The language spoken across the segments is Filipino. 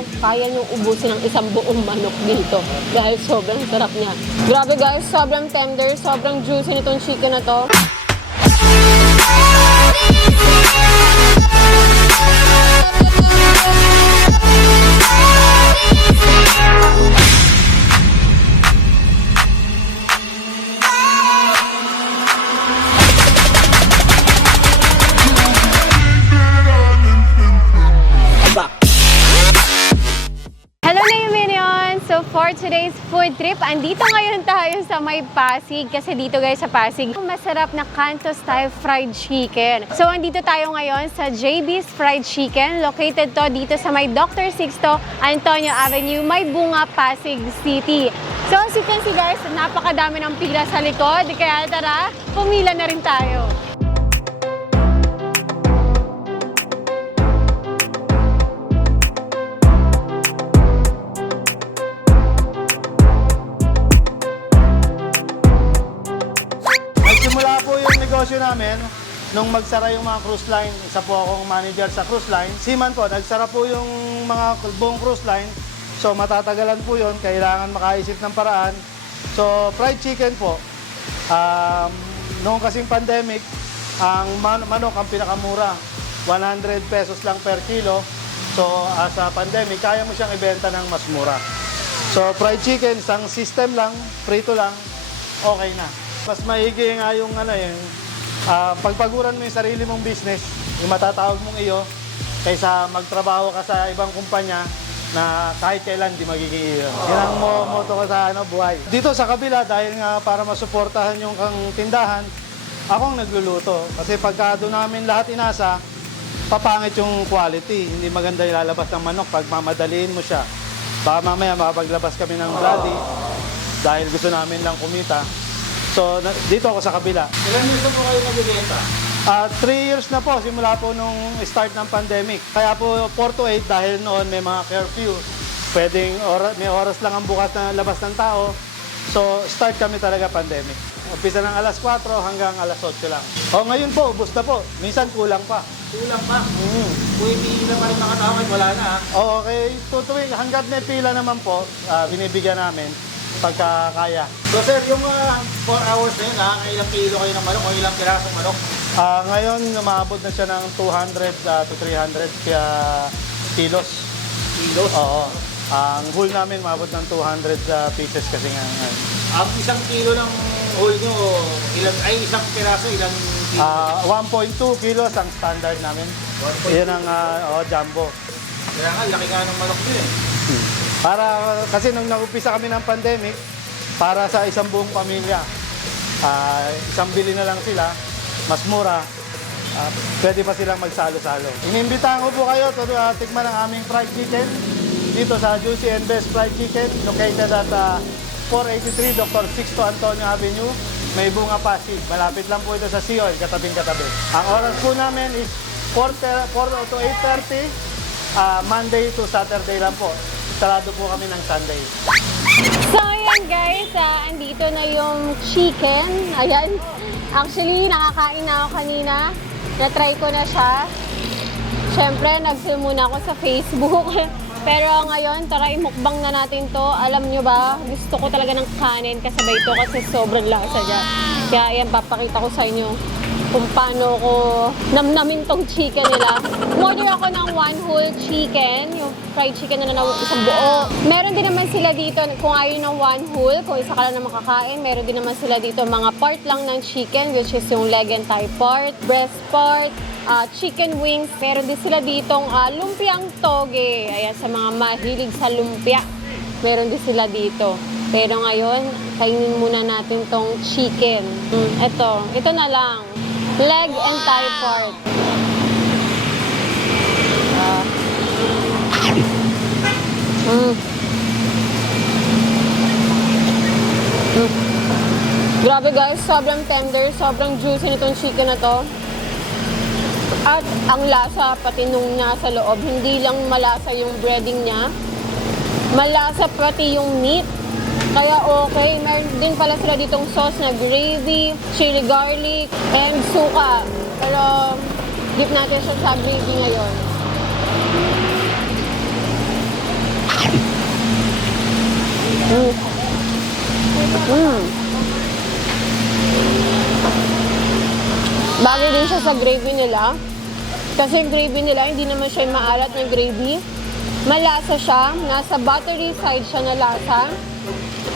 nyo, kaya nyo ubusin ng isang buong manok dito dahil sobrang sarap niya. Grabe guys, sobrang tender, sobrang juicy nitong chicken na to. For today's food trip, andito ngayon tayo sa may Pasig kasi dito guys sa Pasig, masarap na Canto style fried chicken. So andito tayo ngayon sa JB's Fried Chicken, located to dito sa may Dr. Sixto Antonio Avenue, may Bunga, Pasig City. So as you can see guys, napakadami ng pila sa likod, kaya tara, pumila na rin tayo. Simula po yung negosyo namin nung magsara yung mga cruise line. Isa po akong manager sa cruise line. Seaman po, nagsara po yung mga buong cruise line. So matatagalan po yun, kailangan makaisip ng paraan. So fried chicken po, noong kasing pandemic, ang manok ang pinakamura. 100 pesos lang per kilo. So sa pandemic, kaya mo siyang ibenta ng mas mura. So fried chicken, isang system lang, prito lang, okay na. Mas maigi nga yung pagpaguran mo yung sarili mong business, yung matatawag mong iyo, kaysa magtrabaho ka sa ibang kumpanya na kahit kailan di magiging iyo. Yan ang motto ko sa buhay. Dito sa kabila, dahil nga para masuportahan yung kang tindahan, ako ang nagluluto. Kasi pagka doon namin lahat inasa, papangit yung quality. Hindi maganda ilalabas ng manok pag mamadaliin mo siya. Baka mamaya makapaglabas kami ng bloody dahil gusto namin lang kumita. So, dito ako sa kabila. Ilan years na po kayo nagbibenta? 3 years na po, simula po nung start ng pandemic. Kaya po 4 to 8 dahil noon may mga curfew. May oras lang ang bukas na labas ng tao. So, start kami talaga pandemic. Umpisa ng alas 4 hanggang alas 8 lang. Ngayon po, ubos na po. Minsan kulang pa. Kulang pa? Kung hindi na pa rin nakatawag, wala na ha? Okay, tutuwing hanggat may pila naman po, binibigyan namin pagka kaya. So sir, yung 4 hours na yun ha, ilang kilo kayo ng manok o ilang pirasong manok? Ngayon, umabot na siya ng 200 to 300 kilos. Kilos? Oo. Ang whole namin, umabot ng 200 pieces kasi nga. Ang isang kilo ng whole nyo, isang piraso, ilang kilo? 1.2 kilos ang standard namin. 1.2? Yan ang jumbo. Kaya nga, laki nga ng manok nyo eh. Kasi nung nag-upisa kami ng pandemic, para sa isang buong pamilya, isang bili na lang sila, mas mura, pwede pa silang magsalo-salo. Inimbitahan ko po kayo to tikman ang aming fried chicken dito sa Juicy and Best Fried Chicken, located at 483 Dr. Sixto Antonio Avenue, may Bunga, Pasig. Malapit lang po ito sa Sea-Oil, katabing-katabi. Ang oras po namin is 4 to 8:30, Monday to Saturday lang po. Sarado po kami ng Sunday. So ayan guys, andito na yung chicken. Ayan, actually nakakain na ako kanina. Na-try ko na siya. Siyempre, nagsimuna ako sa Facebook. Pero ngayon, tara imukbang na natin to. Alam nyo ba, gusto ko talaga ng kanin kasabay to kasi sobrang lasa niya. Kaya ayan, papakita ko sa inyo kung paano ko namnamin tong chicken nila. Order ako ng 1 whole chicken, yung fried chicken na isang buo. Meron din naman sila dito, kung ayaw ng 1 whole, kung isa ka lang na makakain, meron din naman sila dito mga part lang ng chicken, which is yung leg and thigh part, breast part, chicken wings. Meron din sila ditong lumpiang toge. Ayan, sa mga mahilig sa lumpia, meron din sila dito. Pero ngayon, kainin muna natin tong chicken. Ito na lang. Leg and thigh part. Grabe guys, sobrang tender, sobrang juicy nitong chicken na to. At ang lasa, pati nung nasa loob, hindi lang malasa yung breading niya, malasa pati yung meat. Kaya okay, meron din pala sila ditong sauce na gravy, chili garlic, and suka. Pero dip natin siya sa gravy ngayon. Mm. Mm. Bagay din siya sa gravy nila. Kasi yung gravy nila, hindi naman siya yung maalat na gravy. Malasa siya. Nasa buttery side siya na lasa.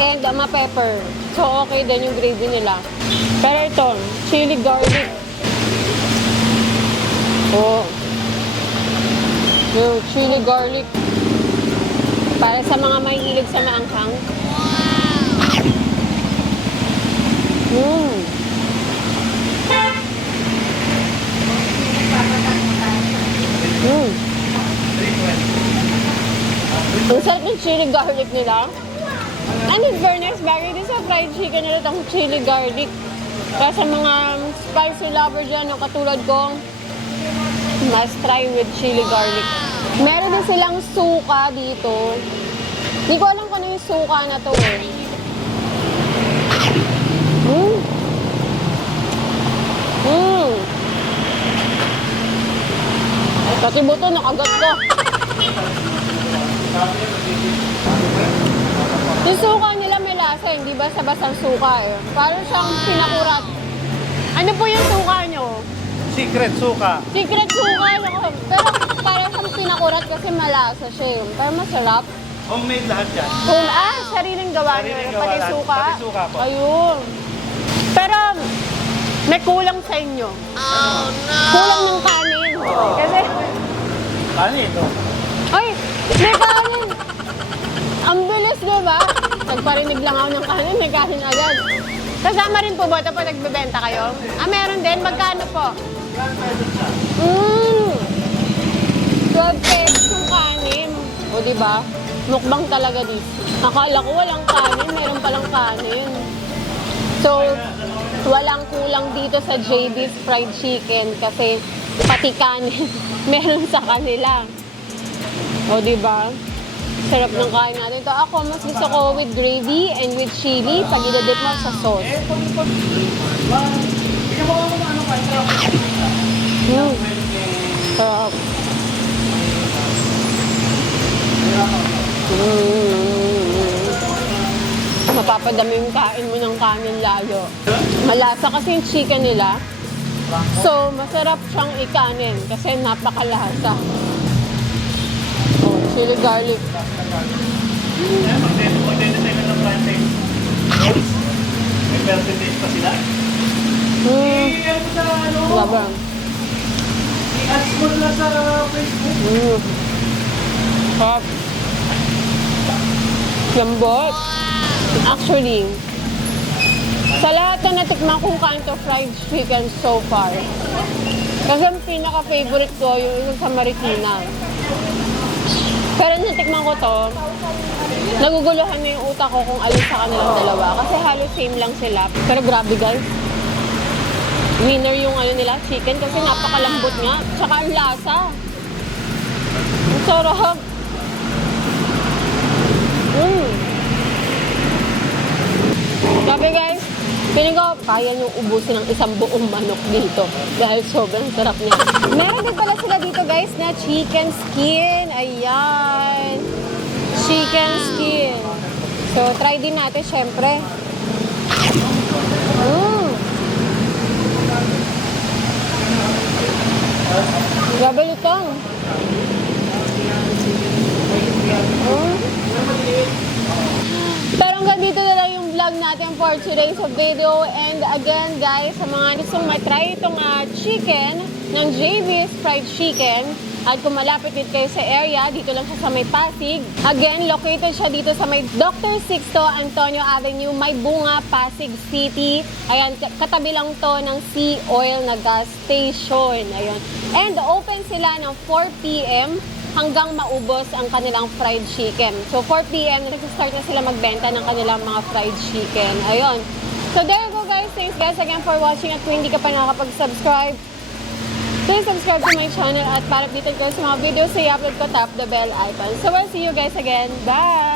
And ma-pepper. So, okay din yung gravy nila. Pero ito, chili garlic. Oh. Yung chili garlic. Para sa mga mahilig sa maanghang. Mmm. Mm. Ang sarap ng chili garlic nila. And in fairness, bagay din sa fried chicken nila itong chili garlic. Kaya sa mga spicy lover dyan, no, katulad ko, must try with chili garlic. Meron din silang suka dito. Hindi ko alam kung ano yung suka na to eh. Mm. Mm. Kasi buto, nakagat ko. Yung suka nila may lasa, hindi basta-bastang suka eh. Parang siyang pinakurat. Ano po yung suka nyo? Secret suka. Secret suka ako. Pero parang siyang pinakurat kasi malasa siya eh. Pero masarap. Homemade lahat yan. Sariling gawa nyo. Sariling gawa Pati lahat. suka. Pati suka po. Ayun. Pero may kulang sa inyo. Oh no! Kulang ng kanin. Kasi, Ano ito? ay, may kanin! Ang bilis, di ba? Nagparinig lang ako ng kanin, may kanin agad. Kasama rin po ba ito pag nagbebenta kayo? Meron din. Magkano po? 12 pesos yung kanin. O, di ba? Mukbang talaga dito. Akala ko walang kanin, meron palang kanin. So, walang kulang dito sa JB's Fried Chicken kasi pati kanin meron sa kanila. O, di ba? Sarap ng kain natin. Ito ako, mas gusto ko with gravy and with chili pag idadip mo sa sauce. Sarap. Mapapadami yung kain mo ng kanin lalo. Malasa kasi yung chicken nila. So, masarap siyang ikanin kasi napakalasa. Oh, chili garlic. May percentage pa sila? Laban. I-ads mo na sa Facebook. Sarap. Lambot. Actually, sa lahat na natikman kong kain to fried chicken so far, kasi ang pinaka-favorite ko yung isang sa Marikina. Pero natikman ko to, naguguluhan na yung utak ko kung alin sa kanilang dalawa. Kasi halos same lang sila. Pero grabe guys, winner yung ano nila, chicken kasi napakalambot nga. Tsaka ang lasa. Ang sarap. Sabi guys, feeling ko kaya nyo ubusin ng isang buong manok dito dahil sobrang sarap niya. Meron din pala sila dito guys na chicken skin. Ayan. Chicken skin. So, try din natin syempre. Grabe lutong. Pero hanggang dito na lang yung vlog natin for today's video. And again guys, sa mga gustong matry itong chicken ng JB's Fried Chicken, at kung malapit dito kayo sa area, dito lang siya sa may Pasig. Again, located siya dito sa may Dr. Sixto Antonio Avenue, May Bunga, Pasig City. Ayan, katabi lang to ng Sea Oil na gas station. Ayun. And open sila ng 4 p.m. hanggang maubos ang kanilang fried chicken. So 4 p.m. nag-start na sila magbenta ng kanilang mga fried chicken. Ayun. So there you go guys. Thanks guys again for watching. At kung hindi ka pa nakakapag-subscribe, please subscribe to my channel at para updated ko sa mga videos na i-upload ko, tap the bell icon. So we'll see you guys again. Bye!